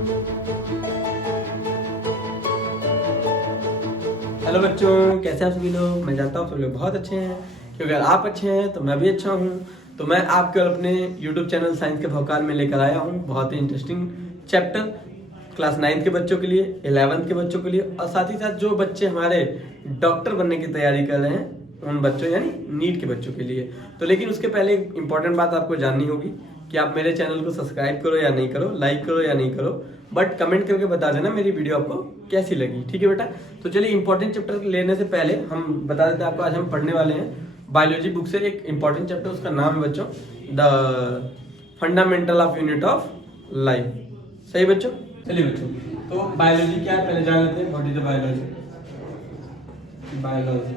Hello बच्चों, कैसे हैं आप सभी लोग। मैं जानता हूँ सभी लोग बहुत अच्छे हैं, क्योंकि अगर आप अच्छे हैं तो मैं भी अच्छा हूँ। तो मैं आपके अपने यूट्यूब चैनल साइंस के भौकाल में लेकर आया हूँ बहुत ही इंटरेस्टिंग चैप्टर क्लास 9 के बच्चों के लिए, 11th के बच्चों के लिए, और साथ ही साथ जो बच्चे हमारे डॉक्टर बनने की तैयारी कर रहे हैं उन बच्चों यानी नीट के बच्चों के लिए। तो लेकिन उसके पहले एक इंपॉर्टेंट बात आपको जाननी होगी कि आप मेरे चैनल को सब्सक्राइब करो या नहीं करो, लाइक करो या नहीं करो, बट कमेंट करके बता देना मेरी वीडियो आपको कैसी लगी। ठीक है बेटा। तो चलिए इंपॉर्टेंट चैप्टर लेने से पहले हम बता देते हैं आपको, आज हम पढ़ने वाले हैं बायोलॉजी बुक से एक इंपॉर्टेंट चैप्टर, उसका नाम है बच्चों the fundamental of unit of life. सही बच्चों। चलिए बच्चों, तो बायोलॉजी क्या है पहले जान लेते हैं। What is the biology. Biology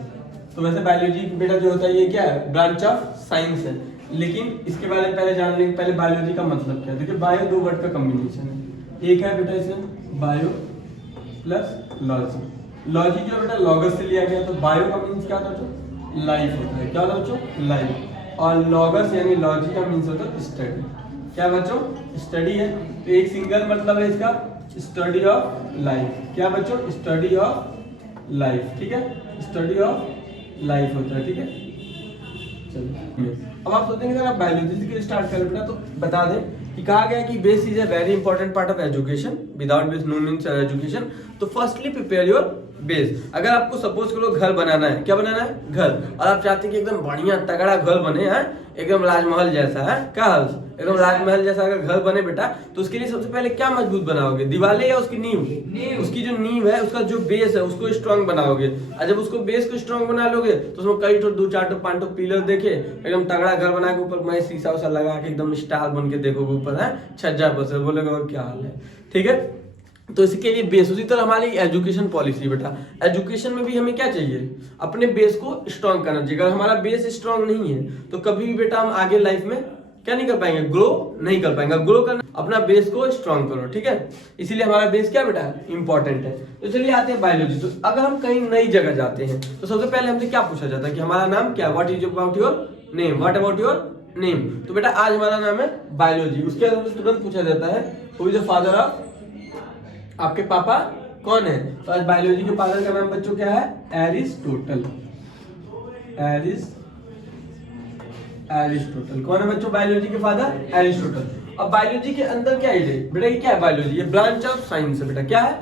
तो वैसे बायोलॉजी बेटा जो होता है ये क्या है, ब्रांच ऑफ साइंस है। लेकिन इसके बारे में पहले जान लेंगे, पहले बायोलॉजी का मतलब क्या है। देखिए बायो दो वर्ड का कॉम्बिनेशन है। एक है बेटा इसमें बायो प्लस लॉजी। लॉजी जो बेटा लॉगस से लिया गया, तो बायो का मीन्स क्या होता है बच्चों, लाइफ होता है। क्या होता है बच्चों, लाइफ। और लॉगस यानी लॉजी का मीन्स होता है स्टडी। क्या बच्चों, स्टडी है। तो एक सिंगल मतलब है इसका, स्टडी ऑफ लाइफ। क्या बच्चों, स्टडी ऑफ लाइफ। ठीक है, स्टडी ऑफ लाइफ होता है। ठीक है। चलिए अब आप सोचेंगे अगर आप बायोलॉजी के स्टार्ट करें बेटा, तो बता दें कि कहा गया है कि base is a very important part of education. Without base no means education. तो फर्स्टली प्रिपेयर योर बेस। अगर आपको सपोज करो घर बनाना है, क्या बनाना है, घर, और आप चाहते हैं कि एकदम बढ़िया तगड़ा घर बने, है एकदम राजमहल जैसा, है क्या हाल, एकदम राजमहल जैसा अगर घर बने बेटा, तो उसके लिए सबसे पहले क्या मजबूत बनाओगे, दीवारें या उसकी नींव। उसकी जो नींव है, उसका जो बेस है उसको स्ट्रांग बनाओगे। और जब उसको बेस को स्ट्रांग बना लोगे तो उसमें कई ठो 2-4 5 पिलर देके एकदम तगड़ा घर बना के ऊपर मैं शीशा उसा लगा के एकदम स्टार बन के देखोगे ऊपर, है छज्जा पर से, बोलोगे और क्या हाल है। ठीक है। तो इसके लिए बेस, उसी तरह हमारी एजुकेशन पॉलिसी बेटा, एजुकेशन में भी हमें क्या चाहिए, अपने बेस को स्ट्रांग करना चाहिए। अगर हमारा बेस स्ट्रांग नहीं है तो कभी भी बेटा हम आगे लाइफ में क्या नहीं कर पाएंगे, ग्रो नहीं कर पाएंगे। ग्रो करना अपना बेस को स्ट्रांग करो। ठीक है, इसीलिए हमारा बेस क्या बेटा इंपॉर्टेंट है। तो चलिए आते हैं बायोलॉजी। तो अगर हम कहीं नई जगह जाते हैं तो सबसे पहले हमसे क्या पूछा जाता है कि हमारा नाम क्या, what is about your name, what about your name. तो बेटा आज हमारा नाम है बायोलॉजी। उसके बाद तुरंत पूछा जाता है who is the father of, आपके पापा कौन है। तो आज बायोलॉजी के फादर का नाम बच्चों क्या है, एरिस्टोटल। एरिस्टोटल कौन है बच्चों, बायोलॉजी के फादर एरिस्टोटल। अब बायोलॉजी के अंदर क्या है बेटा, ये क्या है बायोलॉजी, ये ब्रांच ऑफ साइंस है बेटा। क्या है,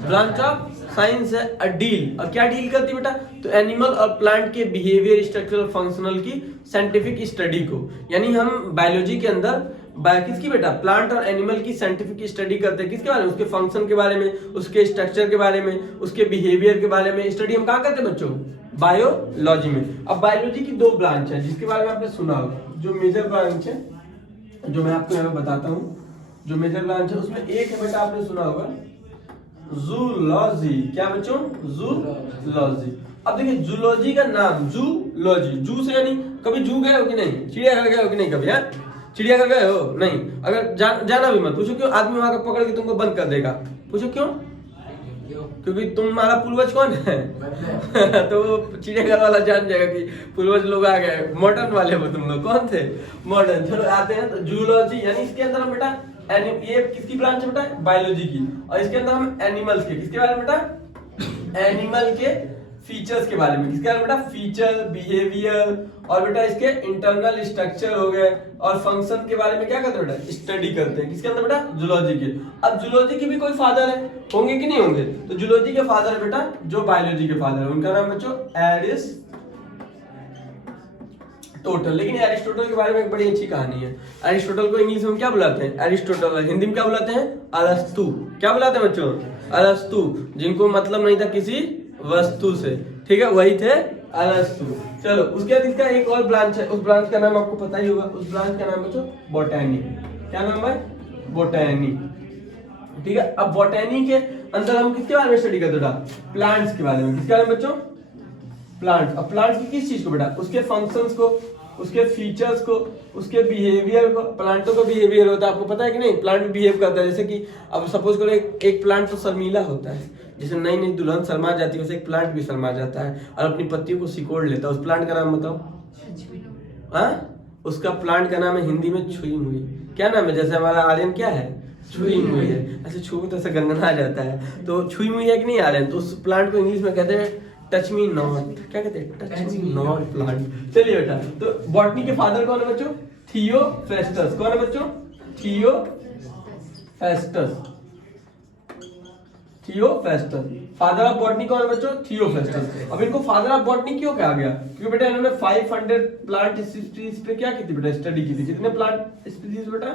ब्रांच ऑफ साइंस है। अ डील, और क्या डील करती है बेटा, तो एनिमल और प्लांट के बिहेवियर, स्ट्रक्चर और फंक्शनल की साइंटिफिक स्टडी को, यानी हम बायोलॉजी के अंदर किसकी बेटा, प्लांट और एनिमल की साइंटिफिक स्टडी करते हैं। किसके बारे में, उसके फंक्शन के बारे में, उसके स्ट्रक्चर के बारे में, उसके बिहेवियर के बारे में स्टडी हम कहाँ करते हैं बच्चों, बायोलॉजी में। अब बायोलॉजी की 2 ब्रांच है जिसके बारे में आपने सुना होगा। जो मेजर ब्रांच है, जो मैं आपको यहाँ बताता हूँ, जो मेजर ब्रांच है उसमें एक है बेटा, आपने सुना होगा जूलॉजी। क्या बच्चों, जूलॉजी। अब देखिए जूलॉजी का नाम, जूलॉजी, जू से यानी कभी जू गए हो कि नहीं, चिड़ियाघर गए हो कि नहीं कभी, है चिड़ियाघर गए हो नहीं, अगर जाना भी मत। पूछो क्यों, आदमी वहां का पकड़ के तुमको बंद कर देगा। पूछो क्यों, क्योंकि तुम्हारा पूर्वज कौन है तो चिड़ियाघर वाला जान जाएगा कि पूर्वज लोग आ गए, मॉडर्न वाले हो तुम लोग, कौन थे, मॉडर्न। चलो आते हैं तो जूलॉजी, यानी इसके अंदर हम बेटा ये किसकी ब्रांच है बेटा, बायोलॉजी की। और इसके अंदर हम एनिमल्स के, किसके बारे में बेटा, एनिमल के फीचर्स के बारे में। किसके बारे में बेटा, फीचर, बिहेवियर, और बेटा इसके इंटरनल स्ट्रक्चर हो गए, और फंक्शन के बारे में क्या करते हैं बेटा, स्टडी करते हैं। किसके अंदर बेटा, जूलॉजी के। अब जूलॉजी के भी कोई फादर है, होंगे कि नहीं होंगे, तो जूलॉजी के फादर है बेटा जो बायोलॉजी के फादर है, उनका नाम बच्चों एरिस्टोटल। लेकिन एरिस्टोटल के बारे में एक बड़ी अच्छी कहानी है। एरिस्टोटल को इंग्लिश में क्या बुलाते हैं, एरिस्टोटल, हिंदी में क्या बुलाते हैं, अरस्तु। क्या बुलाते हैं बच्चों, अरस्तु, जिनको मतलब नहीं था किसी वस्तु से। ठीक है, वही थे अरस्तु। चलो उसके बाद इसका एक और ब्रांच है, उस ब्रांच का नाम आपको पता ही होगा, उस ब्रांच का नाम बच्चों बोटैनी। क्या नाम है, बोटैनी। ठीक है, अब बोटैनी के अंदर हम किसके बारे में स्टडी करते बेटा, प्लांट्स के बारे में। किसके बारे में बच्चों, प्लांट। अब प्लांट की किस चीज को बेटा, उसके फंक्शंस को, उसके फीचर्स को, उसके बिहेवियर को। प्लांटों का बिहेवियर होता है, आपको पता है कि नहीं, प्लांट बिहेव करता है। जैसे कि अब सपोज करो एक प्लांट तो शर्मीला होता है, जैसे नई नई दुल्हन शर्मा जाती है वैसे एक प्लांट भी शर्मा जाता है और अपनी पत्तियों को सिकोड़ लेता है। उस प्लांट का नाम बताओ, हाँ उसका प्लांट का नाम है हिंदी में छुई मुई। क्या नाम है, जैसे हमारा आर्यन क्या है, छुई मुई है। ऐसे छू तो ऐसा गंदना आ जाता है, तो छुई मुई है कि नहीं आ रहे हैं, तो उस प्लांट को इंग्लिश में कहते हैं टच मी नॉट। क्या कहते हैं? Touch me not plant. चलिए बेटा, तो बॉटनी के फादर कौन है बच्चों? थियोफेस्टस। कौन है बच्चों? Theophrastus. Theophrastus father of botany कौन है बच्चों? थियोफेस्टस। अब इनको फादर ऑफ बॉटनी क्यों कहा गया? क्योंकि बेटा इन्होंने 500 प्लांट स्पीशीज पे क्या की थी बेटा? स्टडी की थी। कितने प्लांट स्पीशीज बेटा?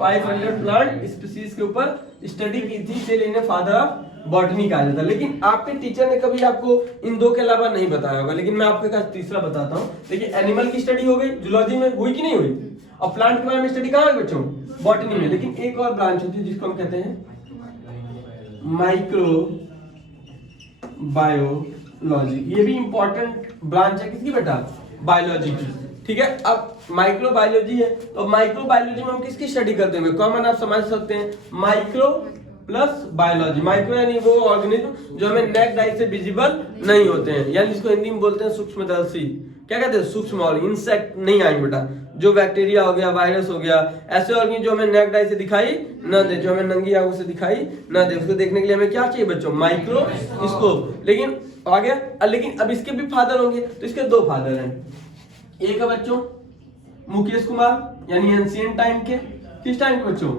500 प्लांट स्पीशीज के ऊपर स्टडी की थी, इसलिए इन्हें फादर ऑफ बॉटनी कहा जाता है। लेकिन आपके टीचर ने कभी आपको इन दो के अलावा नहीं बताया होगा, लेकिन मैं आपके पास तीसरा बताता हूँ। देखिए, एनिमल की स्टडी हो गई, जूलॉजी में हुई कि नहीं हुई? और प्लांट के बारे में स्टडी कहाँ है बच्चों? बॉटनी में। लेकिन एक और ब्रांच होती है जिसको हम कहते हैं माइक्रो बायोलॉजी। ये भी इंपॉर्टेंट ब्रांच है किसकी बेटा? बायोलॉजी की। ठीक है, अब माइक्रो बायोलॉजी है, तो माइक्रो बायोलॉजी में हम किसकी स्टडी करते हैं? कॉमन आप समझ सकते हैं, माइक्रो प्लस बायोलॉजी। माइक्रो यानी वो ऑर्गेनिज्म जो हमें नेक्ड आई से विजिबल नहीं होते हैं, यानी जिसको हिंदी में बोलते हैं सूक्ष्मदर्शी। क्या कहते हैं? सूक्ष्म। इंसेक्ट नहीं आएंगे बेटा, जो बैक्टीरिया हो गया, वायरस हो गया, ऐसे ऑर्गेनिज्म जो हमें नेक्ड आई से दिखाई न दे, जो हमें नंगी आंखों से दिखाई न दे, उसको देखने के लिए हमें क्या चाहिए बच्चों? माइक्रोस्कोप। लेकिन आ गया, लेकिन अब इसके भी फादर होंगे, तो इसके दो फादर हैं। एक है बच्चों मुकेश कुमार, यानी एंशिएंट टाइम के। किस टाइम के बच्चों?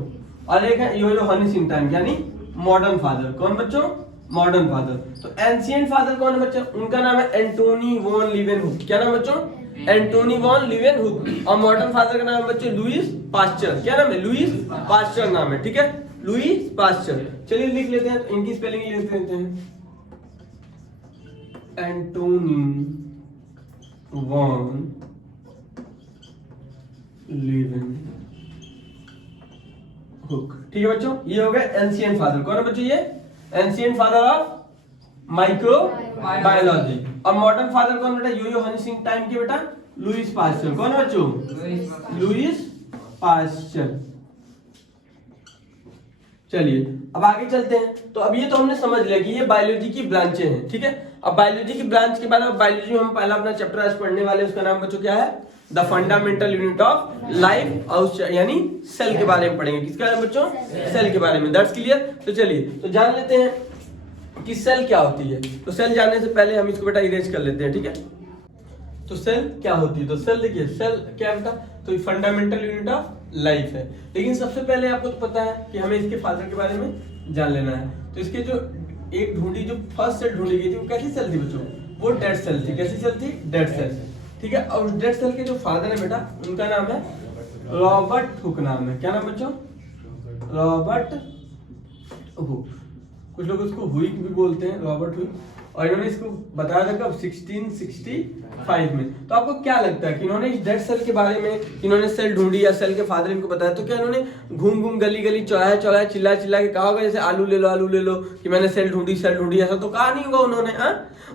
और एक है यो हनी सिंह टाइम, यानी मॉडर्न फादर। कौन बच्चों? Modern father. तो एंशिएंट फादर कौन है बच्चों? उनका नाम है एंटोनी वॉन लीवेनहुक। क्या नाम बच्चों? Antony von Leeuwenhoek. और मॉडर्न फादर का नाम है बच्चों लुईस पास्चर। क्या नाम है? लुईस पास्चर नाम है। ठीक है, लुईस पास्चर। चलिए लिख लेते हैं, तो इनकी स्पेलिंग लिख लेते हैं। Antony von Leeuwenhoek. ठीक है बच्चों, ये हो गए एंशिएंट फादर। कौन है बच्चों? ये ancient father of micro biology. और मॉडर्न फादर कौन बेटा? यो हनी सिंह टाइम के बेटा लुईस पास्चर। कौन है बच्चों? Lewis pasture. चलिए अब आगे चलते हैं। तो अब ये तो हमने समझ लिया कि ये बायोलॉजी की ब्रांचें हैं। ठीक है, अब बायोलॉजी की ब्रांच के बाद अब बायोलॉजी में हम पहला अपना चैप्टर आज पढ़ने वाले, उसका नाम बच्चों क्या है? The fundamental unit of life, यानी सेल के बारे में पढ़ेंगे। किसके बारे में बच्चों? सेल के बारे में। That's clear. तो चलिए तो जान लेते हैं कि सेल क्या होती है। तो सेल जानने से पहले हम इसको बेटा इरेज कर लेते हैं। ठीक है, तो सेल क्या होती है? तो सेल देखिए, सेल क्या बेटा? तो फंडामेंटल यूनिट ऑफ लाइफ है। लेकिन सबसे पहले आपको तो पता है कि हमें इसके फादर के बारे में जान लेना है। तो इसके जो एक ढूंढी, जो फर्स्ट सेल ढूंढी गई थी, वो कैसी सेल थी बच्चों? वो डेड सेल थी। कैसी सेल थी? Dead cell. ठीक है, और डेड सेल के जो फादर है बेटा, उनका नाम है रॉबर्ट हुक नाम है। क्या नाम बच्चों? Robert Hooke. कुछ लोग उसको हुई भी बोलते हैं, रॉबर्ट हुक। और इन्होंने इसको बताया था कब? 1665 में। तो आपको क्या लगता है कि इन्होंने इस डेड सेल के बारे में, इन्होंने सेल ढूंढी या सेल के फादर इनको बताया, तो क्या इन्होंने घूम घूम गली गली चौराहे चौराहे चिल्ला चिल्ला के कहा होगा जैसे आलू ले लो कि मैंने सेल ढूंढी, ऐसा तो कहा नहीं होगा उन्होंने।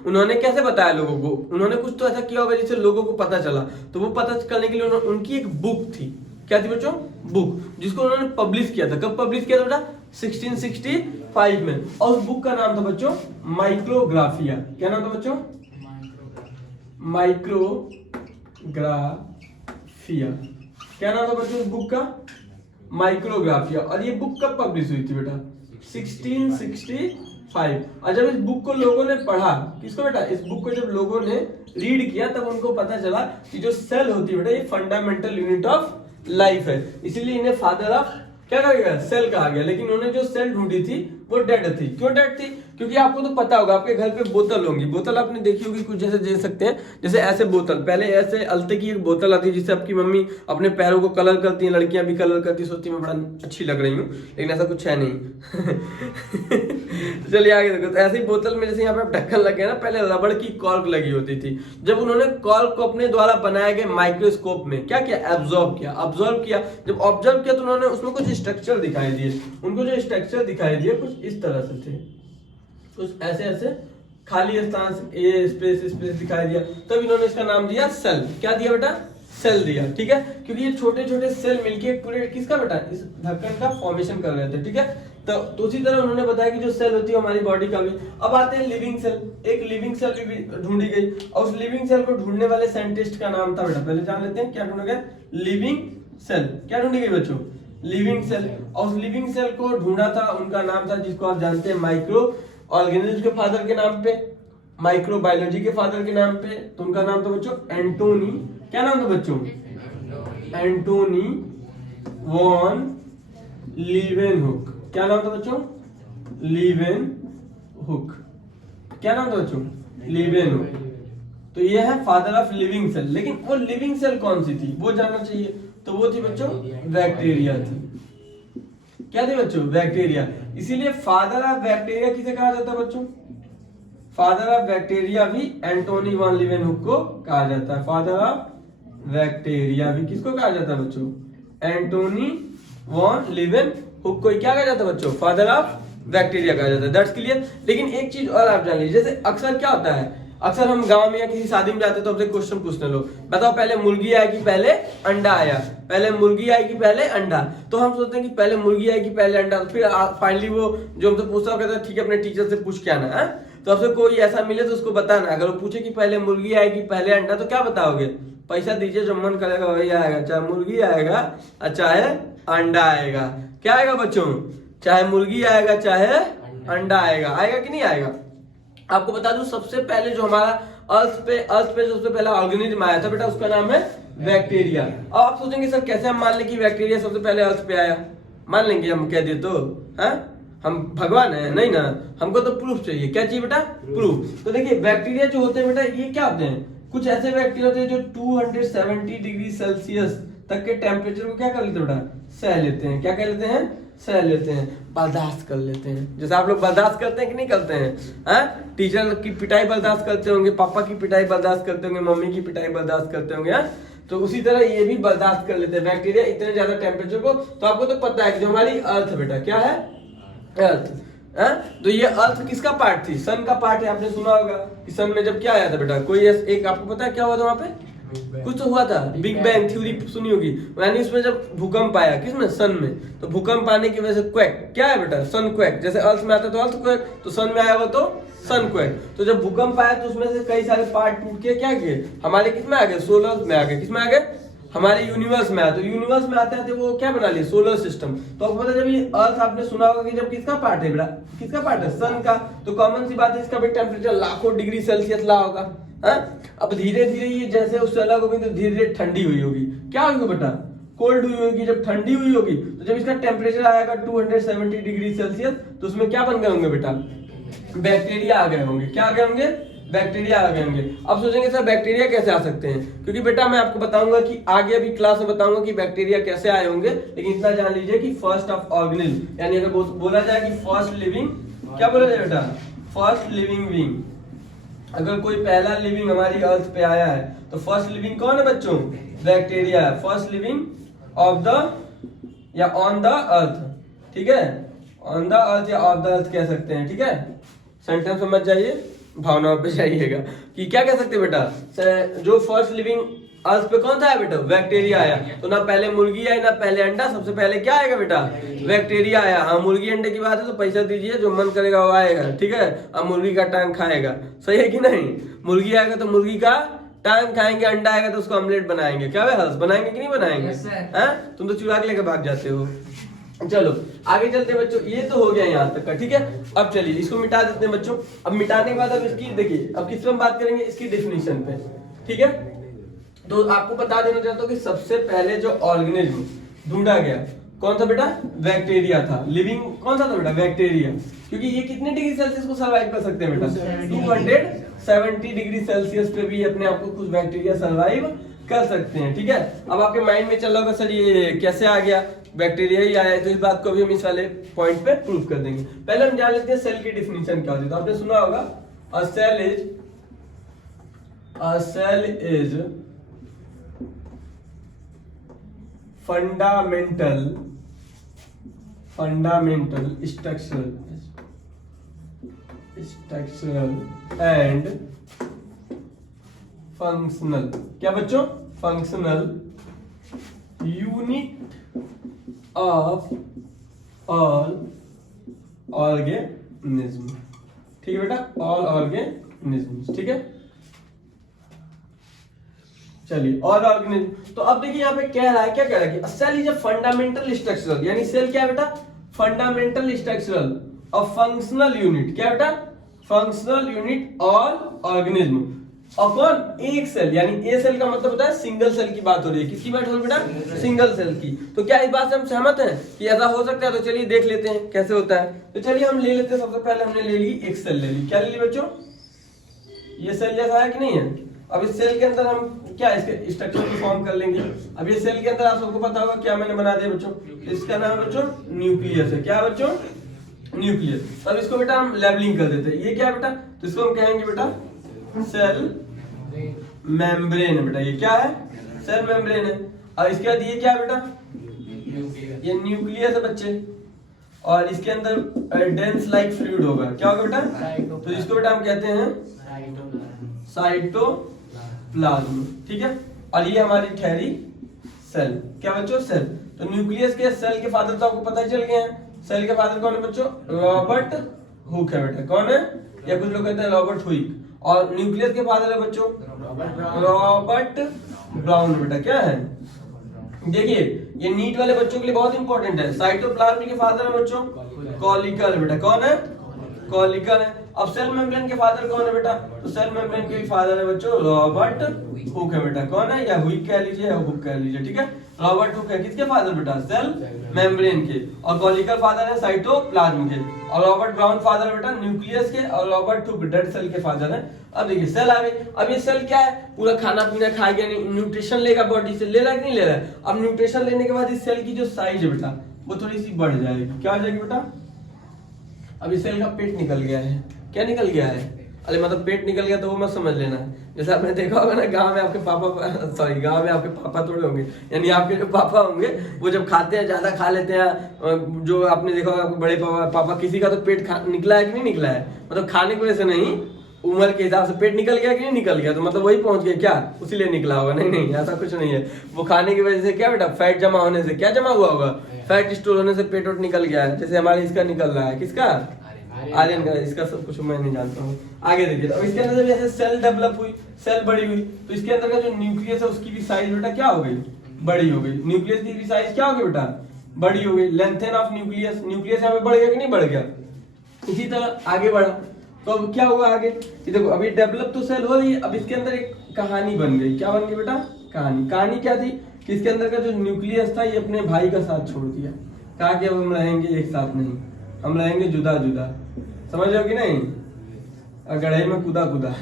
उन्होंने कैसे बताया लोगों को? उन्होंने कुछ तो ऐसा किया होगा जिससे लोगों को पता चला। तो वो पता करने के लिए उनकी एक बुक थी। क्या थी बच्चों? बुक, जिसको उन्होंने पब्लिश किया था। कब पब्लिश किया था बेटा? 1665 में। और उस बुक का नाम था बच्चों माइक्रोग्राफिया। क्या नाम था बच्चों? माइक्रोग्राफिया। क्या नाम था बच्चों उस बुक का? माइक्रोग्राफिया। और ये बुक कब पब्लिश हुई थी बेटा? 1665। और जब इस बुक को लोगों ने पढ़ा, किसको बेटा? इस बुक को जब लोगों ने रीड किया, तब उनको पता चला कि जो सेल होती है बेटा, ये फंडामेंटल यूनिट ऑफ लाइफ है। इसीलिए इन्हें फादर ऑफ क्या कहा गया? सेल कहा गया। लेकिन उन्होंने जो सेल ढूंढी थी वो डेड थी। क्यों डेड थी? क्योंकि आपको तो पता होगा, आपके घर पे बोतल होंगी। बोतल आपने देखी होगी, कुछ जैसे दे सकते हैं, जैसे ऐसे बोतल, पहले ऐसे अलते की एक बोतल आती है जिससे आपकी मम्मी अपने पैरों को कलर करती हैं, लड़कियां भी कलर करती, सोचती मैं बड़ा अच्छी लग रही हूँ, लेकिन ऐसा कुछ है नहीं। चलिए आगे देखो। तो ऐसे ही बोतल में जैसे यहाँ पे ढक्कन लगे ना, पहले रबड़ की कॉर्क लगी होती थी। जब उन्होंने कॉर्क को अपने द्वारा बनाए गए माइक्रोस्कोप में क्या किया? ऑब्जर्व किया। जब ऑब्जर्व किया तो उन्होंने उसमें कुछ स्ट्रक्चर दिखाई दिए। उनको जो स्ट्रक्चर दिखाई दिए कुछ इस तरह से थे, कुछ ऐसे ऐसे खाली स्थान ए स्पेस दिखाई दिया। तब इन्होंने इसका नाम दिया सेल। क्या दिया बेटा? सेल दिया। ठीक है, क्योंकि ये छोटे छोटे सेल मिलके पूरे किसका बेटा? इस ढक्कन का फॉर्मेशन कर रहे थे। ठीक है, तो उसी तरह उन्होंने बताया कि जो सेल होती है हमारी बॉडी का भी। अब आते हैं लिविंग सेल। एक लिविंग सेल भी ढूंढी गई, और उस लिविंग सेल को ढूंढने वाले साइंटिस्ट का नाम था बेटा, पहले जान लेते हैं क्या ढूंढा गया? Living cell. क्या ढूंढी गई बच्चों? लिविंग सेल, और उस लिविंग सेल को ढूंढा था, उनका नाम था जिसको आप जानते हैं माइक्रो ऑर्गेनिज्म के फादर के नाम पे, माइक्रो बायोलॉजी के फादर के नाम पे। तो उनका नाम था बच्चों एंटोनी, क्या नाम था बच्चों? Antony von Leeuwenhoek. क्या नाम था बच्चों? लीवेनहुक। क्या नाम था बच्चों? लीवेनहुक। तो ये है फादर ऑफ लिविंग सेल। लेकिन वो लिविंग सेल कौन सी थी वो जानना चाहिए। तो वो थी बच्चों बैक्टीरिया थी। क्या थी बच्चों? बैक्टीरिया। इसीलिए फादर ऑफ बैक्टीरिया किसे कहा जाता है बच्चों? फादर ऑफ बैक्टीरिया भी एंटोनी वॉन लीवेनहुक को कहा जाता है। फादर ऑफ बैक्टीरिया भी किसको कहा जाता है बच्चों? एंटोनी वॉन लीवेनहुक को क्या कहा जाता है बच्चों? फादर ऑफ बैक्टीरिया कहा जाता है। That's clear. लेकिन एक चीज और आप जान लीजिए, जैसे अक्सर क्या होता है, अक्सर हम गांव में या किसी शादी में जाते हैं तो हमसे क्वेश्चन पूछने लोग, बताओ पहले मुर्गी आया कि पहले अंडा आया? पहले मुर्गी आई कि पहले अंडा? तो हम सोचते हैं कि पहले मुर्गी आई कि पहले अंडा। तो फिर फाइनली वो जो हमसे पूछता कहता है ठीक है अपने टीचर से पूछ के आना है। तो आपसे कोई ऐसा मिले तो उसको बताना, अगर वो पूछे कि पहले मुर्गी आएगी पहले अंडा, तो क्या बताओगे? पैसा दीजिए, जो मन करेगा वही आएगा, चाहे मुर्गी आएगा और चाहे अंडा आएगा। क्या आएगा बच्चों? चाहे मुर्गी आएगा चाहे अंडा आएगा। आएगा कि नहीं आएगा? आपको बता दूं सबसे पहले जो हमारा अर्थ पे जो सबसे पहला ऑर्गेनिज्म आया था बेटा, उसका नाम है बैक्टीरिया। अब आप सोचेंगे सर कैसे हम मान लें कि बैक्टीरिया सबसे पहले अर्थ पे आया? मान लेंगे हम, कह दिए तो है हम भगवान है? नहीं ना, हमको तो प्रूफ चाहिए। क्या चाहिए बेटा? प्रूफ। तो देखिए बैक्टीरिया जो होते हैं बेटा, ये क्या होते हैं? कुछ ऐसे बैक्टीरिया होते हैं जो 270 डिग्री सेल्सियस तक के टेम्परेचर को क्या कर लेते हैं बेटा? सह लेते हैं। क्या कर लेते हैं? सह लेते हैं, बर्दाश्त कर लेते हैं। जैसे आप लोग बर्दाश्त करते हैं कि नहीं करते हैं? टीचर की पिटाई बर्दाश्त करते होंगे, पापा की पिटाई बर्दाश्त करते होंगे, मम्मी की पिटाई बर्दाश्त करते होंगे। तो उसी तरह ये भी बर्दाश्त कर लेते हैं बैक्टीरिया इतने ज्यादा टेम्परेचर को। तो आपको तो पता है कि जो हमारी अर्थ बेटा क्या है? अर्थ। तो ये अर्थ किसका पार्ट थी? सन का पार्ट है। आपने सुना होगा कि सन में जब क्या आया था बेटा, कोई एक आपको पता है क्या हुआ था वहां पे? कुछ तो हुआ था, बिग बैंग थ्योरी सुनी होगी। यानी उसमें जब भूकंप आया, किसमें? सन में। तो भूकंप आने की वजह से क्वैक, क्या है बेटा? सन क्वैक। जैसे अर्थ में आता तो अर्थ क्वैक, तो सन में आया हुआ तो सन क्वैक। तो जब भूकंप आया तो उसमें से कई सारे पार्ट टूट के क्या किए? हमारे किसमें आ गए? सोलर में आ गए। किसमें आ गए? हमारे यूनिवर्स में आया। तो यूनिवर्स में आते हैं वो क्या बना लिए? Solar system. तो आपको पता जब ये अर्थ आपने सुना होगा कि जब किसका पार्ट है बेटा? किसका पार्ट है? सन का। तो कॉमन सी बात है इसका भी टेम्परेचर लाखों डिग्री सेल्सियस ला होगा। अब धीरे धीरे ये जैसे उससे अलग होगी तो धीरे धीरे ठंडी हुई होगी। क्या होगी बेटा? कोल्ड हुई होगी। जब ठंडी हुई होगी तो जब इसका टेम्परेचर आएगा 270 डिग्री सेल्सियस, तो उसमें क्या बन गए होंगे बेटा? बैक्टीरिया आ गए होंगे। क्या आ गए होंगे? बैक्टीरिया आ गए होंगे। अब सोचेंगे सर बैक्टीरिया कैसे आ सकते हैं? क्योंकि बेटा मैं आपको बताऊंगा कि आगे अभी क्लास में बताऊंगा कि बैक्टीरिया कैसे आए होंगे। लेकिन इतना जान लीजिए कि फर्स्ट ऑफ ऑर्गेनिज्म, यानी अगर बोला जाए कि फर्स्ट लिविंग, क्या बोला जाए बेटा? First living being. अगर कोई पहला लिविंग हमारी अर्थ पे आया है तो फर्स्ट लिविंग कौन है बच्चों? बैक्टीरिया है। फर्स्ट लिविंग ऑफ द या ऑन द अर्थ। ठीक है, ऑन द अर्थ या ऑफ द अर्थ कह सकते हैं। ठीक है, सेंटेंस समझ जाइए, भावनाओं पे जाइएगा कि क्या कह सकते हैं बेटा? जो फर्स्ट लिविंग अर्थ पे कौन था है बेटा? बैक्टीरिया आया। तो ना पहले मुर्गी आई ना पहले अंडा, सबसे पहले क्या आएगा बेटा? बैक्टीरिया आया। हाँ, मुर्गी अंडे की बात है तो पैसा दीजिए, जो मन करेगा वो आएगा। ठीक है, अब मुर्गी का टांग खाएगा, सही है कि नहीं? मुर्गी आएगा तो मुर्गी का टांग खाएंगे, अंडा आएगा तो उसको ऑमलेट बनाएंगे। क्या वे हर्ष बनाएंगे कि नहीं बनाएंगे? तुम तो चुरा के लेकर भाग जाते हो। चलो आगे चलते हैं बच्चों, ये तो हो गया यहाँ तक का। ठीक है, अब चलिए इसको मिटा देते हैं बच्चों। अब मिटाने के बाद अब इसकी देखिए, अब किस पे हम बात करेंगे? इसकी डेफिनेशन पे। ठीक है, तो आपको बता देना चाहता हूँ कि सबसे पहले जो ऑर्गेनिज्म ढूंढा गया कौन था बेटा? बैक्टीरिया था। लिविंग कौन सा था बेटा? बैक्टीरिया। क्योंकि ये कितने डिग्री सेल्सियस को सर्वाइव कर सकते हैं बेटा? 270 डिग्री सेल्सियस पे भी अपने आप को कुछ बैक्टीरिया सर्वाइव कर सकते हैं। ठीक है, अब आपके माइंड में चल रहा होगा सर ये कैसे आ गया? बैक्टीरिया ही आया है। तो इस बात को भी हम इस वाले पॉइंट पे प्रूव कर देंगे। पहले हम जान लेते हैं सेल की डिफिनीशन क्या होती है। तो आपने सुना होगा a cell is fundamental structural and functional. क्या बच्चों? Functional unit of all organism. ठीक है बेटा, ऑल ऑर्गेनिज्म। ठीक है, चलिए और ऑर्गेनिज्म। तो अब देखिए यहाँ पे कह रहा है, क्या कह रहा है कि cell is a fundamental structural, यानी सेल क्या है बेटा, फंडामेंटल स्ट्रक्चरल और फंक्शनल यूनिट, क्या बेटा, फंक्शनल यूनिट और ऑर्गेनिज्म। और कौन, एक सेल, यानी ए सेल का मतलब होता है सिंगल सेल की बात हो रही है। किसकी बात हो रही है बेटा, सिंगल सेल की। तो क्या इस बात से हम सहमत हैं कि ऐसा हो सकता है? तो चलिए देख लेते हैं कैसे होता है। तो चलिए हम ले लेते हैं, सबसे पहले हमने ले ली एक सेल ले ली, क्या ले ली बच्चों, ये सेल जैसा है कि नहीं है। अब इस सेल के अंदर हम क्या इसके स्ट्रक्चर को फॉर्म कर लेंगे। अब ये सेल के अंदर आप सबको पता होगा क्या मैंने बना दिया बच्चों, इसका नाम है बच्चों न्यूक्लियस है। क्या है बच्चों, न्यूक्लियस। अब इसको बेटा हम लेबलिंग कर देते हैं, ये क्या है बेटा, तो इसको हम कहेंगे बेटा सेल मेम्ब्रेन है बेटा, ये क्या है, सेल मेम्ब्रेन है। और इसके बाद ये क्या है बेटा, ये न्यूक्लियस है बच्चे, और इसके अंदर डेंस लाइक फ्लूइड होगा, क्या होगा बेटा, तो इसको बेटा हम कहते हैं साइटोप्लाज्म, ठीक है। और ये हमारी ठहरी सेल, क्या बच्चों, सेल। तो न्यूक्लियस के सेल के फादर तो आपको पता ही चल गए हैं। सेल के फादर कौन है बच्चों, रॉबर्ट हुक है बेटा, कौन है, या कुछ लोग कहते हैं रॉबर्ट हुक। और न्यूक्लियस के फादर है बच्चों रॉबर्ट ब्राउन बेटा, क्या है, देखिए ये नीट वाले बच्चों के लिए बहुत इंपॉर्टेंट है। साइटोप्लाज्म के फादर है बच्चों कॉलिकल बेटा, कौन है, कॉलिकल है। अब सेल मेम्ब्रेन के फादर कौन है बेटा, तो सेल मेम्ब्रेन के फादर है बच्चों रॉबर्ट हुक है बेटा, कौन है, या हुक कह लीजिए या हुक कह लीजिए, ठीक है। रॉबर्ट हुक है किसके फादर बेटा, सेल मेम्ब्रेन के। और कॉलिकल फादर है साइटोप्लाज्म के। और रॉबर्ट ब्राउन फादर है बेटा न्यूक्लियस के। और रॉबर्ट हुक डेड सेल के फादर है। अब देखिए सेल आ गई। अब ये सेल क्या है, पूरा खाना पीना खाएगा, न्यूट्रिशन लेगा बॉडी से, ले रहा है कि नहीं ले रहा है। अब न्यूट्रिशन लेने के बाद इस सेल की जो साइज है बेटा वो थोड़ी सी बढ़ जाएगी, क्या हो जाएगी बेटा। अब इस सेल का पेट निकल गया है, क्या निकल गया है, अरे मतलब पेट निकल गया तो वो मत समझ लेना। जैसे आपने देखा होगा ना गांव में आपके पापा, सॉरी गांव में आपके पापा थोड़े होंगे, यानी आपके जो पापा होंगे वो जब खाते हैं ज्यादा खा लेते हैं। जो आपने देखा होगा आपके बड़े पापा किसी का तो पेट निकला है कि नहीं निकला है, मतलब खाने की वजह से नहीं, उम्र के हिसाब से पेट निकल गया कि नहीं निकल गया, तो मतलब वही पहुंच गया क्या, उसी लिए निकला होगा। नहीं नहीं ऐसा कुछ नहीं है, वो खाने की वजह से क्या बेटा, फैट जमा होने से, क्या जमा हुआ होगा, फैट स्टोर होने से पेट निकल गया है। जैसे हमारे इसका निकल रहा है, किसका, आर्यन का, इसका सब कुछ मैं नहीं जानता हूँ। आगे देखिए, अब इसके अंदर जब जैसे सेल डेवलप हुई, सेल बड़ी हुई, तो इसके अंदर का जो न्यूक्लियस है उसकी भी साइज बेटा क्या हो गई, बड़ी हो गई। न्यूक्लियस की भी साइज क्या हो गई बेटा, बड़ी हो गई। लेंथन ऑफ न्यूक्लियस, न्यूक्लियस यहाँ पे बढ़ गया कि नहीं बढ़ गया। इसी तरह आगे बढ़ा तो अब क्या हुआ आगे, ये देखो अभी डेवलप तो सेल हो रही है। अब इसके अंदर एक कहानी बन गई, क्या बन गई बेटा, कहानी। कहानी क्या थी कि इसके अंदर का जो न्यूक्लियस था ये अपने भाई का साथ छोड़ दिया, कहा कि अब हम रहेंगे एक साथ नहीं, हम रहेंगे जुदा जुदा, समझ लो कि नहीं, गढ़ाई में कूदा कूदा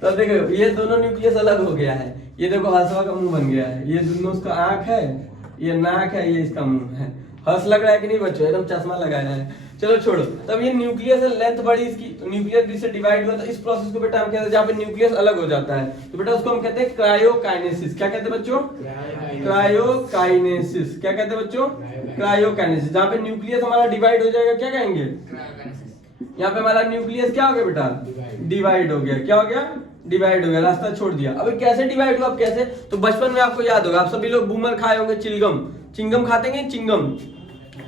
तो देखो ये दोनों न्यूक्लियस अलग हो गया है। ये देखो हंसवा का मुंह बन गया है, ये दोनों उसका आंख है, ये नाक है, ये इसका मुंह है। हंस लग रहा है कि नहीं बच्चों, एकदम चश्मा लगाया है। चलो छोड़ो, तब ये न्यूक्लियस है, लेंथ बढ़ी इसकी, तो न्यूक्लियस से डिवाइड हुआ, तो इस प्रोसेस को बेटा हम कहते हैं जहाँ पे न्यूक्लियस अलग हो जाता है, तो बेटा उसको हम कहते हैं क्रायोकाइनेसिस। क्या कहते हैं बच्चों, क्रायोकाइनेसिस। क्या कहते हैं बच्चों, क्रायोकाइनेसिस। जहाँ पे न्यूक्लियस हमारा डिवाइड हो जाएगा क्या कहेंगे, यहाँ पे हमारा न्यूक्लियस क्या हो गया बेटा, डिवाइड हो गया। क्या हो गया, डिवाइड हो गया, रास्ता छोड़ दिया। अब कैसे डिवाइड हुआ, अब कैसे, तो बचपन में आपको याद होगा, आप सभी लोग बूमर खाए होंगे, चिलगम, चिंगम खाते हैं, चिंगम,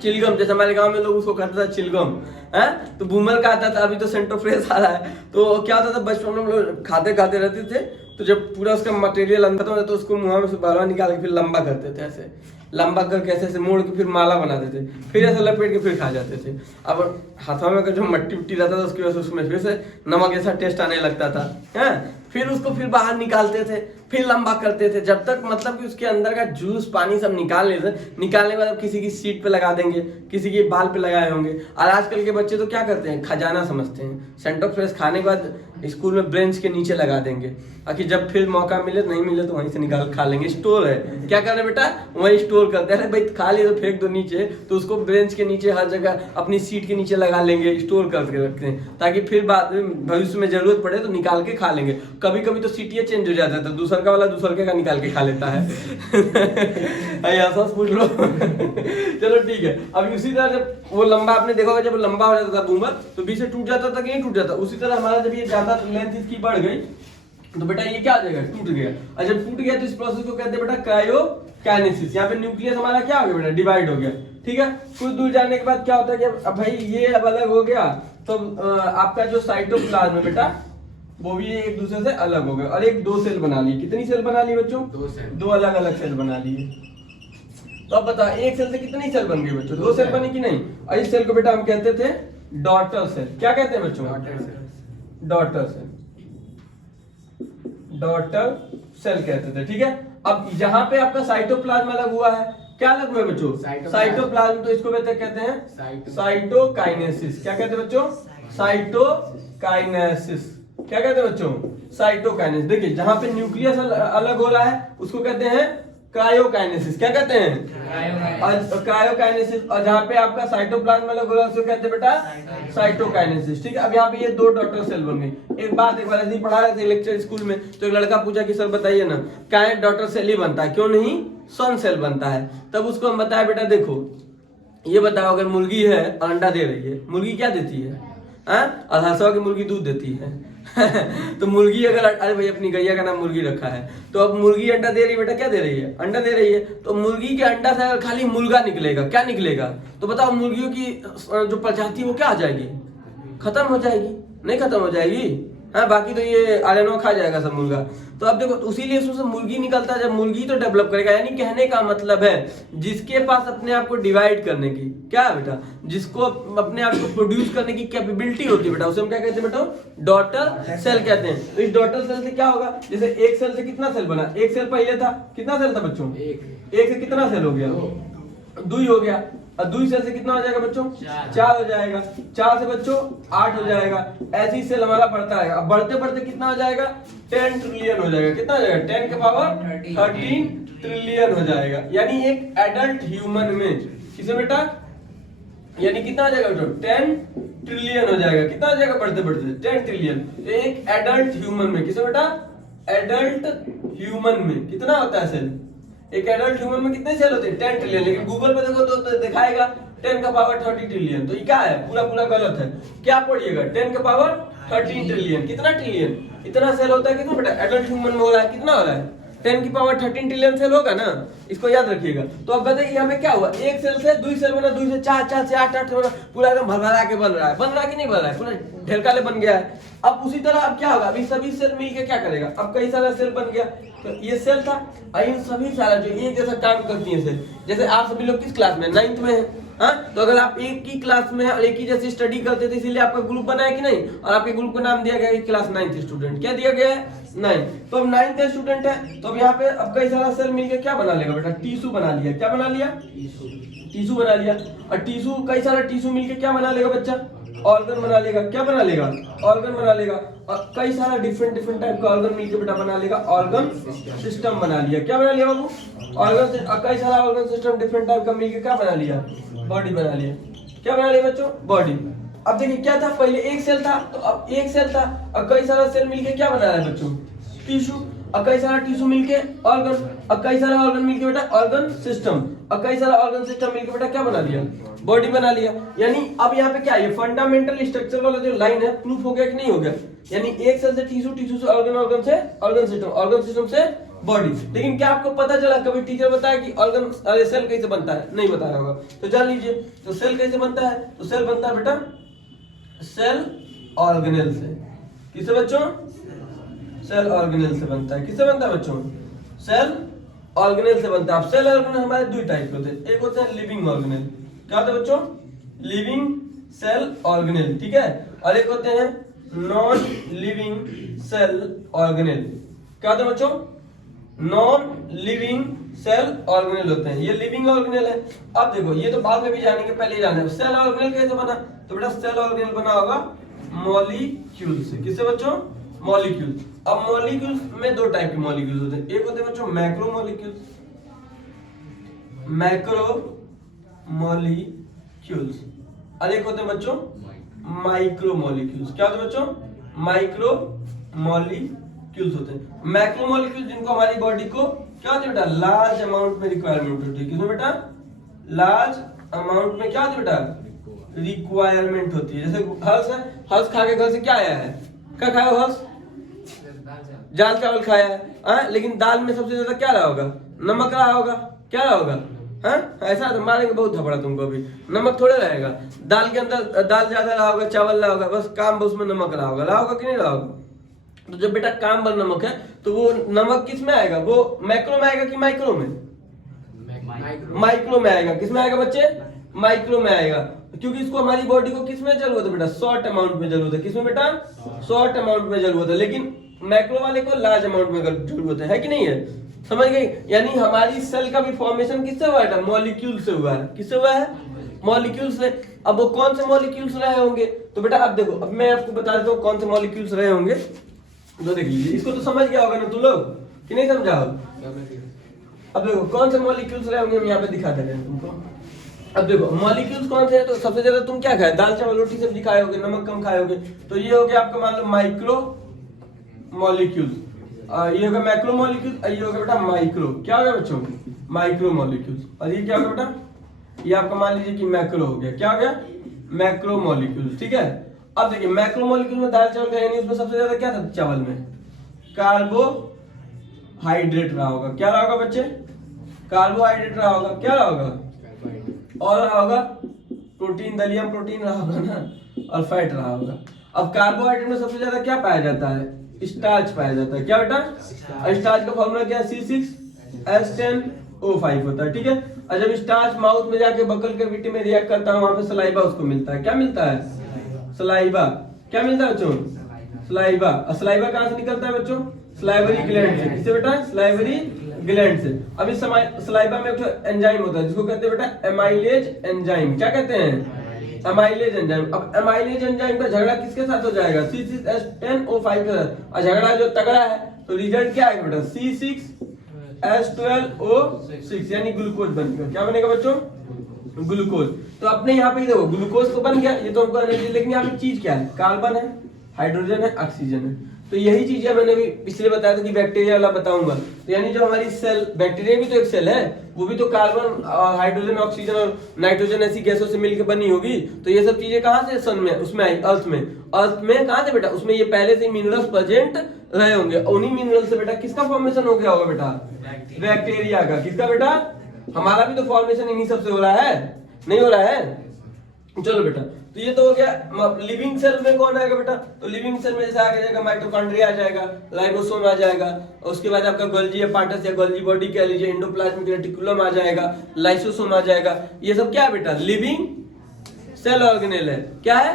चिलगम, जैसे हमारे गांव में लोग उसको कहते था चिलगम है, तो बूमर का आता था। अभी तो सेंटोफ्रेस आ रहा है। तो क्या होता था बचपन में हम लोग खाते खाते रहते थे, तो जब पूरा उसका मटेरियल अंदर था तो उसको मुंह में से बाहर निकाल के फिर लंबा करते थे, ऐसे लंबा करके ऐसे मोड़ के फिर माला बनाते थे, फिर ऐसे लपेट के फिर खा जाते थे। अब हाथों में जो मट्टी उट्टी रहता था उसकी वजह से उसमें फिर से नमक ऐसा टेस्ट आने लगता था, है, फिर उसको फिर बाहर निकालते थे, फिर लंबा करते थे, जब तक मतलब कि उसके अंदर का जूस पानी सब निकाल लेते। निकालने के बाद किसी की सीट पे लगा देंगे, किसी के बाल पे लगाए होंगे। और आजकल के बच्चे तो क्या करते हैं, खजाना समझते हैं, सेंटोफ्रेस खाने के बाद स्कूल में ब्रेंच के नीचे लगा देंगे, ताकि जब फिर मौका मिले नहीं मिले तो वहीं से निकाल खा लेंगे। स्टोर है, क्या करना बेटा, वहीं स्टोर करते हैं। भाई खा लिए तो फेंक दो नीचे, तो उसको ब्रेंच के नीचे हर जगह अपनी सीट के नीचे लगा लेंगे, स्टोर करके रखते हैं, ताकि फिर बाद में भविष्य में जरूरत पड़े तो निकाल के खा लेंगे। कभी कभी तो सीटियां चेंज हो जाता है, तो दूसर का वाला दूसर के का निकाल के खा लेता है ऐसा पूछ लो चलो ठीक है। अब उसी तरह जब वो लंबा, आपने देखा होगा जब लंबा हो जाता था बूमर तो बीच से टूट जाता था कि नहीं टूट जाता, उसी तरह हमारा जब ये ज्यादा लेंथ इसकी बढ़ गई तो बेटा ये क्या आ जाएगा, टूट गया। और जब टूट गया तो इस प्रोसेस को कहते हैं बेटा क्रायोकाइनेसिस। यहाँ पे न्यूक्लियस हमारा क्या हो गया बेटा, डिवाइड हो गया, ठीक है। कुछ दूर जाने के बाद क्या होता है कि अब भाई ये अब अलग हो गया, तो आपका जो साइटोप्लाज्म है बेटा, वो भी एक दूसरे से अलग हो गए, और एक दो सेल बना लिए। कितनी सेल बना ली बच्चों? दो अलग अलग सेल बना लिए। तो अब बता, एक सेल से कितनी सेल बन गई बच्चों? दो सेल बनी कि नहीं? और इस सेल को बेटा हम कहते थे डॉटर सेल। क्या कहते हैं बच्चों? Daughter cell. डॉटर सेल कहते थे, ठीक है। अब जहां पे आपका साइटोप्लाज्म अलग हुआ है, क्या अलग हुआ है बच्चों? साइटोप्लाज्म। तो इसको कहते हैं साइटोकाइनेसिस। क्या कहते हैं बच्चों? साइटोकाइनेसिस। क्या कहते हैं बच्चों? साइटोकाइनेसिस। देखिए, जहां पे न्यूक्लियस अलग हो रहा है उसको कहते हैं क्रायोकाइनेसिस। क्या कहते हैं? क्रायोकाइनेसिस। और जहां पे आपका साइटोप्लाज्म अलग हो रहा है उसको कहते हैं बेटा साइटोकाइनेसिस, ठीक है। अब यहाँ पे ये दो डॉटर सेल बन गई। एक बार ऐसे ही पढ़ा रहे थे लेक्चर स्कूल में, तो एक लड़का पूछा कि सर बताइए ना, क्या है डॉटर सेल ही बनता है, क्यों नहीं सन सेल बनता है? तब उसको हम बताया बेटा देखो, ये बताओ, अगर मुर्गी है और अंडा दे रही है, मुर्गी क्या देती है? और हंसवा की मुर्गी दूध देती है। तो मुर्गी अगर, अरे भाई अपनी गैया का नाम मुर्गी रखा है, तो अब मुर्गी अंडा दे रही है बेटा, क्या दे रही है? अंडा दे रही है। तो मुर्गी के अंडा से अगर खाली मुर्गा निकलेगा, क्या निकलेगा? तो बताओ, मुर्गियों की जो प्रजाति वो क्या आ जाएगी? खत्म हो जाएगी? नहीं खत्म हो जाएगी। हाँ, बाकी तो ये आर्यनो खा जाएगा सब मुर्गा। तो अब देखो, उसीलिए उसमें मुर्गी निकलता है, जब मुर्गी तो डेवलप करेगा। यानी कहने का मतलब है, जिसके पास अपने आप को डिवाइड करने की क्या है बेटा, जिसको अपने आप को प्रोड्यूस करने की कैपेबिलिटी होती है बेटा, उसे हम क्या कहते हैं बेटा? डॉटर सेल कहते हैं। तो इस डॉटर सेल से क्या होगा? जैसे एक सेल से कितना सेल बना? एक सेल पहले था, कितना सेल था बच्चों? एक से कितना सेल हो गया? दो ही हो गया। और दुई सेल से कितना हो जाएगा बच्चों? चार हो जाएगा। चार से बच्चों 8 हो जाएगा। ऐसी सेल हमारा बढ़ता है। अब बढ़ते बढ़ते कितना हो जाएगा? 10 ट्रिलियन हो जाएगा। कितना हो जाएगा? 10 के पावर 13 ट्रिलियन हो जाएगा। यानी एक एडल्ट ह्यूमन में, किसे बेटा? यानी कितना हो जाएगा बेटा? 10 ट्रिलियन हो जाएगा। कितना हो जाएगा बढ़ते बढ़ते? 10 ट्रिलियन। तो एक एडल्ट ह्यूमन में, किसे बेटा? एडल्ट ह्यूमन में कितना होता है सेल? एक एडल्ट ह्यूमन में कितने सेल होते हैं? 10 ट्रिलियन। लेकिन गूगल पे देखो तो दिखाएगा 10 का पावर 30 ट्रिलियन। तो ये क्या है? पूरा पूरा गलत है। क्या पढ़िएगा? 10 का पावर 13 ट्रिलियन। कितना ट्रिलियन? इतना सेल होता है। कितना बेटा एडल्ट ह्यूमन में हो रहा है? कितना हो रहा है? 10 की पावर 13 ट्रिलियन सेल होगा ना, इसको याद रखिएगा। तो अब बताइए यहाँ पे क्या हुआ? एक सेल से दुई सेल बना, दुई से चार, चार से आठ, आठ पूरा एकदम भरभरा के बन रहा है। बन रहा है कि नहीं बन रहा है? पूरा ढेलकाले बन गया है। अब उसी तरह अब क्या होगा? अभी सभी सेल मिलके क्या करेगा? अब कई सारा सेल बन गया। तो ये सेल था, इन सभी सारा जो एक जैसा काम करती है सेल। जैसे आप सभी लोग किस क्लास में? 9th में है। हाँ, तो अगर आप एक ही क्लास में है और एक ही जैसी स्टडी करते थे, इसीलिए आपका ग्रुप बना है कि नहीं? और आपके ग्रुप का नाम दिया गया है क्लास 9th स्टूडेंट। क्या दिया गया है? 9। तो अब 9th स्टूडेंट है, तो अब यहाँ पे अब कई सारा सेल मिलके क्या बना लेगा बेटा? टिश्यू बना लिया। क्या बना लिया? टिश्यू बना लिया। और टिश्यू, कई सारा टिश्यू मिलके क्या बना लेगा बच्चा? ऑर्गन बना लेगा। क्या बना लेगा? ऑर्गन बना लेगा। और कई सारा डिफरेंट डिफरेंट टाइप का ऑर्गन मिलके बेटा बना लेगा ऑर्गन सिस्टम बना लिया। क्या बना लिया बाबू? ऑर्गन। कई सारा ऑर्गन सिस्टम डिफरेंट टाइप का मिलके क्या बना लिया? बॉडी बना लिया। क्या बना लिया बच्चों? बॉडी। अब देखिए क्या था? पहले एक सेल था, तो अब एक सेल था और कई सारा सेल मिलके क्या बना रहा है बच्चों? टिश्यू। और कई सारा टिश्यू मिलके ऑर्गन, और कई सारा ऑर्गन मिलके बेटा ऑर्गन सिस्टम, और कई सारा ऑर्गन सिस्टम मिलके बेटा क्या बना लिया? बॉडी बना लिया। यानी अब यहाँ पे क्या है? ये फंडामेंटल स्ट्रक्चर वाला जो लाइन है, प्रूफ हो गया कि नहीं हो गया? यानी एक सेल से टिश्यू, टिश्यू से ऑर्गन, ऑर्गन से ऑर्गन सिस्टम, ऑर्गन सिस्टम से बॉडी। लेकिन क्या आपको पता चला कभी टीचर बताया कि ऑर्गन, अरे सेल कैसे बनता है? नहीं बताया होगा, तो जान लीजिए। तो सेल कैसे बनता है? तो सेल बनता है बेटा सेल ऑर्गेनेल से। किससे बच्चों? सेल ऑर्गेनेल से बनता है। किससे बनता है बच्चों? सेल ऑर्गेनेल से बनता है। अब सेल ऑर्गेनेल हमारे दो टाइप के होते हैं। एक होते हैं लिविंग ऑर्गेनेल। क्या होता है बच्चों? लिविंग सेल ऑर्गेनेल, ठीक है। और एक होते हैं नॉन लिविंग सेल ऑर्गेनेल। क्या होता है बच्चों? नॉन लिविंग सेल ऑर्गेनेल होते हैं। ये लिविंग ऑर्गेनेल है। अब देखो, ये तो बाद में भी जानेंगे, पहले ही जाने। सेल ऑर्गेनेल कैसे बना? तो बेटा सेल ऑर्गेनेल बना होगा मॉलिक्यूल से। किससे बच्चों? मॉलिक्यूल। अब मॉलिक्यूल्स में दो टाइप के मॉलिक्यूल्स होते हैं। एक होते हैं बच्चों मैक्रो मॉलिक्यूल्स, मैक्रो मॉलिक्यूल्स, और एक होते हैं बच्चों माइक्रो मॉलिक्यूल्स। क्या होते हैं बच्चों? माइक्रो मॉलिक्यूल्स होते हैं। मैक्रो मॉलिक्यूल्स जिनको हमारी बॉडी को क्या होती है बेटा? लार्ज अमाउंट में रिक्वायरमेंट होती है। किसमें बेटा? लार्ज अमाउंट में क्या होती है बेटा? रिक्वायरमेंट होती है। जैसे हर्ष है, हर्ष खा के घर से क्या आया है? क्या खाया हर्ष? दाल चावल खाया है। लेकिन दाल में सबसे ज्यादा क्या रहा होगा? नमक रहा होगा। क्या रहा होगा? ऐसा तो मारेंगे बहुत थपड़ा तुमको। अभी नमक थोड़े रहेगा दाल के अंदर। दाल ज्यादा रहा होगा, चावल रहा होगा, बस काम बस में नमक रहा होगा। रहा होगा कि नहीं रहा होगा? तो जब बेटा कामबल नमक है तो वो नमक किस में आएगा, वो मैक्रो में आएगा कि माइक्रो में? माइक्रो में आएगा। किस में आएगा बच्चे? माइक्रो में आएगा, क्योंकि इसको हमारी बॉडी को किस में जरूरत है बेटा? शॉर्ट अमाउंट में जरूरत है। किसमें बेटा? शॉर्ट अमाउंट में जरूरत है, लेकिन मैक्रो वाले को लार्ज अमाउंट में जरूरत है कि नहीं है? समझ गई? यानी हमारी सेल का भी फॉर्मेशन किससे हुआ है? मॉलिक्यूल से हुआ है। किससे हुआ है? मॉलिक्यूल से। अब वो कौन से मॉलिक्यूल्स रहे होंगे? तो बेटा अब देखो, अब मैं आपको बता देता हूँ कौन से मॉलिक्यूल्स रहे होंगे। तो देख लीजिए, इसको तो समझ गया होगा ना तुम लोग कि नहीं समझा हो? अब देखो कौन से मॉलिक्यूल्स रहे होंगे, हम यहाँ पे दिखा दे रहे हैं तुमको। अब देखो मॉलिक्यूल्स कौन से हैं, तो सबसे ज्यादा तुम क्या खाए? दाल चावल रोटी सब्जी खाए होगे, नमक कम खाए होगे, तो ये हो गया आपका मान लो माइक्रो मॉलिक्यूल्स, ये होगा मैक्रो मॉलिक्यूल, ये होगा बेटा माइक्रो। क्या होगा बच्चों? Micro molecules. और ये क्या होगा बेटा? ये आपका मान लीजिए कि मैक्रो हो गया। क्या हो गया? Macro molecules. ठीक है। अब देखिए मैक्रो मॉलिक्यूल में दाल चावल खाए नहीं, उसमें सबसे ज्यादा क्या था चावल में? कार्बोहाइड्रेट रहा होगा। क्या रहा होगा बच्चे? कार्बोहाइड्रेट रहा होगा। क्या रहा होगा? और रहा होगा प्रोटीन, दलिया प्रोटीन रहा होगा ना, और फैट रहा होगा। अब कार्बोहाइड्रेट में सबसे ज्यादा क्या पाया जाता है? स्टार्च पाया जाता है। क्या बेटा? स्टार्च का फॉर्मूला क्या है? C6H10O5 होता है। ठीक है। और जब स्टार्च माउथ में जाके बकल कैविटी में रिएक्ट करता है, वहां पे सलाइवा उसको मिलता है। क्या मिलता है? सलाइवा। क्या मिलता है बच्चों? सलाइवा। और सलाइवा कहां से निकलता है बच्चों? सलाइवरी ग्लैंड से। किससे बेटा? सलाइवरी ग्लैंड से। अब इस सलाइवा में एक एंजाइम होता है जिसको कहते हैं बेटा एमाइलेज एंजाइम। क्या कहते हैं? Amylase enzyme. अब एमाइलेज एंजाइम का झगड़ा किसके साथ हो जाएगा? C6H10O5 के साथ। और झगड़ा जो तगड़ा है तो रिजल्ट क्या आएगा बेटा? C6H12O6 यानी ग्लूकोज बनेगा। क्या बनेगा बच्चों? ग्लूकोज। तो अपने यहाँ पे देखो ग्लूकोज तो बन गया, ये तो हमको एनर्जी, लेकिन यहाँ पे चीज क्या है? कार्बन है, हाइड्रोजन है, ऑक्सीजन है। तो यही चीजें मैंने भी पिछले बताया था कि बैक्टीरिया वाला बताऊंगा। तो यानी जो हमारी सेल, बैक्टीरिया भी तो एक सेल है, वो भी तो कार्बन, हाइड्रोजन, ऑक्सीजन और नाइट्रोजन ऐसी गैसों से मिलकर बनी होगी। तो ये सब चीजें कहाँ से सन में उसमें आई? अर्थ में। अर्थ में कहाँ से बेटा? उसमें ये पहले से मिनरल्स प्रेजेंट रहे होंगे। उन्हीं मिनरल से बेटा किसका फॉर्मेशन हो गया होगा बेटा? बैक्टीरिया का। किसका बेटा? हमारा भी तो फॉर्मेशन इन्हीं सबसे हो रहा है, नहीं हो रहा है? चलो बेटा, तो ये तो हो गया। लिविंग सेल में कौन आएगा बेटा? तो लिविंग सेल में जैसे आ जाएगा माइटोकॉन्ड्रिया आ जाएगा, लाइसोसोम आ जाएगा, उसके बाद आपका गोल्जी अपार्टस या गोल्जी बॉडी कह लीजिए, एंडोप्लाज्मिक रेटिकुलम आ जाएगा, लाइसोसोम आ जाएगा। ये सब क्या है बेटा? लिविंग सेल ऑर्गेनेल है। क्या है?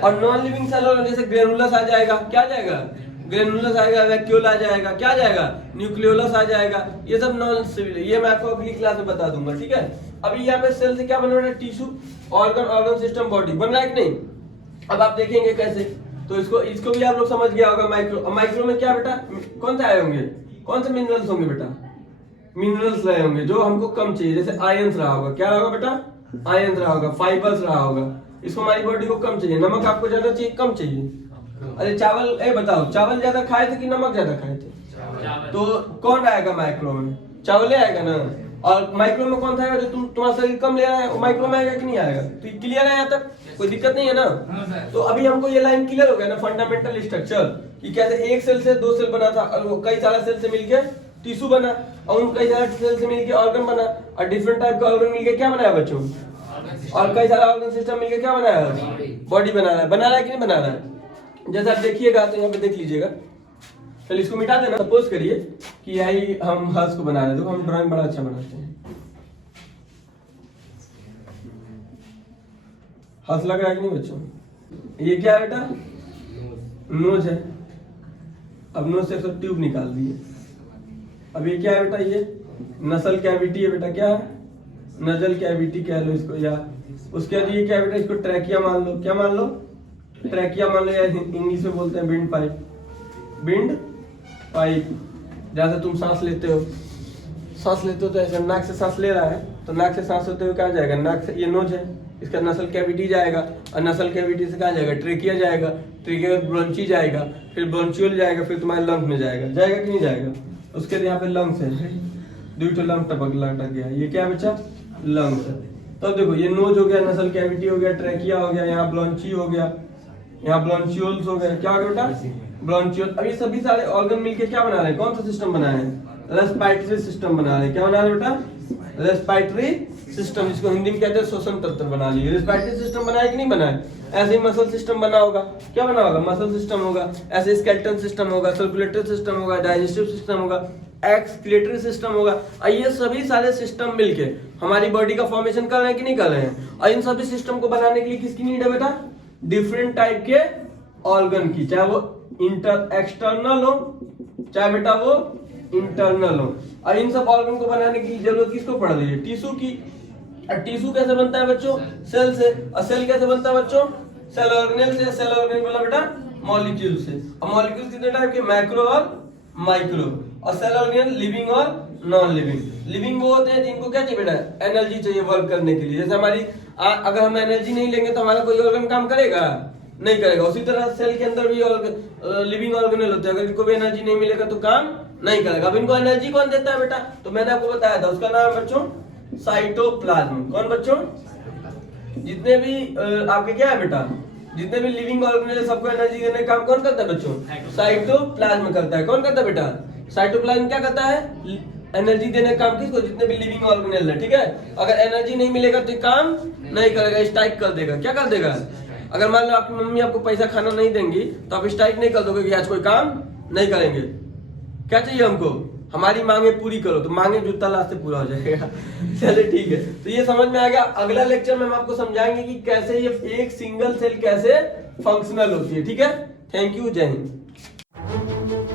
और नॉन लिविंग सेल ऑर्गेनेल जैसे ग्रेनुलस आ जाएगा। क्या आ जाएगा? ग्रेनुलस आएगा, वैक्यूल आ जाएगा। क्या आ जाएगा? न्यूक्लियोलस आ जाएगा। ये सब नॉन सिविल, ये मैं आपको अगली क्लास में बता दूंगा। ठीक है। अभी यहाँ पे सेल से क्या बन रहा है? टिश्यू, ऑर्गन सिस्टम, बॉडी बन रहा है कि नहीं? अब आप देखेंगे कैसे, तो इसको भी आप लोग समझ गया होगा। माइक्रो, माइक्रो में क्या बेटा? कौन से आए होंगे? कौन से मिनरल्स होंगे बेटा? मिनरल्स रहे होंगे जो हमको कम चाहिए, जैसे आयंस रहा होगा। क्या रहा होगा बेटा? आयंस रहा होगा, फाइबर्स रहा होगा। इसको हमारी बॉडी को कम चाहिए। नमक आपको ज्यादा चाहिए, कम चाहिए? अरे चावल, बताओ चावल ज्यादा खाए थे कि नमक ज्यादा खाए थे? तो कौन आएगा माइक्रो में? चावल आएगा ना। और माइक्रो में कौन था जो तुम्हारा शरीर कम ले रहा है, वो माइक्रो में आएगा कि नहीं आएगा? तो क्लियर है यहाँ तक? कोई दिक्कत नहीं है ना? तो अभी हमको ये लाइन क्लियर हो गया ना, फंडामेंटल स्ट्रक्चर, कि कैसे एक सेल से दो सेल बना था, और वो कई सारा सेल से मिलकर टिश्यू बना, और उन कई सारा सेल से मिलकर ऑर्गन बना, और डिफरेंट टाइप का ऑर्गन मिलकर क्या बनाया बच्चों? और कई सारा ऑर्गन सिस्टम मिलकर क्या बनाया? बॉडी बना रहा है। बना रहा है कि नहीं बना रहा है? जैसे आप देखिएगा तो यहाँ पे देख लीजिएगा। चलिए इसको मिटा देना। सपोज करिए कि यही हम हर्ष को बना रहे हैं। देखो हम ड्राइंग बड़ा अच्छा बनाते हैं। हर्ष लग रहा है कि नहीं बच्चों? ये क्या है बेटा? नोज है। अब नोज से सब ट्यूब निकाल दिए। अब ये क्या है बेटा? ये नसल कैविटी है बेटा। क्या है? नजल कैविटी कह लो इसको, या उसके बाद ये क्या है बेटा? इसको ट्रैकिया मान लो। क्या मान लो? ट्रैकिया मान लो, या इंग्लिश में बोलते हैं विंड पाइप। विंड पाइप, जैसे तुम सांस लेते हो तो ऐसे नाक से सांस ले रहा है, तो नाक से सांस लेते हुए क्या जाएगा? नाक से, ये नोज है, इसका नसल कैविटी जाएगा, और नसल कैविटी से कहाँ जाएगा? ट्रेकिया जाएगा, ट्रेकिया ब्रोंची जाएगा, फिर ब्रोंचियोल जाएगा, फिर तुम्हारे लंग्स में जाएगा कि नहीं जाएगा? उसके यहाँ पे लंग्स है, दो तो लंग टपक गया। ये क्या है बच्चा? लंग्स है। तो देखो ये नोज हो गया, नसल कैविटी हो गया, ट्रेकिया हो गया, यहाँ ब्रोंची हो गया, यहाँ ब्रोंचियोल्स हो गया। क्या हो गया बेटा? ब्रोंचियोल। अब ये सभी सारे ऑर्गन मिलके क्या बना रहे हैं? कौन सा सिस्टम बना है? रेस्पिरेटरी सिस्टम बना रहे हैं। क्या बना रहे हैं बेटा? रेस्पिरेटरी सिस्टम, जिसको हिंदी में कहते हैं श्वसन तंत्र बना लिए। रेस्पिरेटरी सिस्टम बनाए कि नहीं बनाए? ऐसे ही मसल सिस्टम बना होगा, क्या बना होगा? मसल सिस्टम होगा। ऐसे स्केलेटन सिस्टम होगा, सर्कुलेटरी सिस्टम होगा, डाइजेस्टिव सिस्टम होगा, एक्सक्रीटरी सिस्टम होगा। और ये सभी सारे सिस्टम मिलके हमारी बॉडी का फॉर्मेशन कर रहे हैं कि नहीं कर रहे हैं? और इन सभी सिस्टम को बनाने के लिए किसकी नीड है बेटा? डिफरेंट टाइप के ऑर्गन की, चाहे वो एक्सटर्नल हो चाहे बेटा वो इंटरनल हो। और इन सब ऑर्गन को बनाने की जरूरत किसको पड़ रही है? टिश्यू की। और टिश्यू कैसे बनता है बच्चों? सेल से। और सेल कैसे बनता है बच्चों? सेल ऑर्गेनेल से। सेल ऑर्गेनेल बोला बेटा मॉलिक्यूल से। और मॉलिक्यूल कितने टाइप के? मैक्रो और माइक्रो। और सेल ऑर्गेनेल लिविंग और नॉन लिविंग। लिविंग वो होते हैं जिनको क्या चाहिए बेटा? एनर्जी चाहिए वर्क करने के लिए। जैसे हमारी अगर हम एनर्जी नहीं लेंगे तो हमारा कोई ऑर्गन काम करेगा? नहीं करेगा। उसी तरह सेल के अंदर भी लिविंग ऑर्गेनेल होते हैं, अगर इनको भी एनर्जी नहीं मिलेगा तो काम नहीं करेगा। अब इनको एनर्जी कौन देता है बेटा? तो मैंने आपको बताया था, उसका नाम है बच्चों साइटोप्लाज्म। कौन बच्चों? जितने भी आपके क्या है बेटा, जितने भी लिविंग ऑर्गेनेल है सबको एनर्जी देने का काम कौन करता है बच्चों? साइटोप्लाज्म करता है। कौन करता है बेटा? साइटोप्लाज्म क्या करता है? एनर्जी देने का काम किसको? जितने भी लिविंग ऑर्गेनेल है, ठीक है। अगर एनर्जी नहीं मिलेगा तो काम नहीं करेगा, स्ट्राइक कर देगा। क्या कर देगा? अगर मान लो आपकी मम्मी आपको पैसा खाना नहीं देंगी तो आप स्ट्राइक नहीं कर दोगे कि आज कोई काम नहीं करेंगे। क्या चाहिए हमको? हमारी मांगे पूरी करो, तो मांगे जूता लास्ट से पूरा हो जाएगा। चलिए ठीक है, तो ये समझ में आ गया। अगला लेक्चर में हम आपको समझाएंगे कि कैसे ये एक सिंगल सेल कैसे फंक्शनल होती है, ठीक है। थैंक यू, जय हिंद।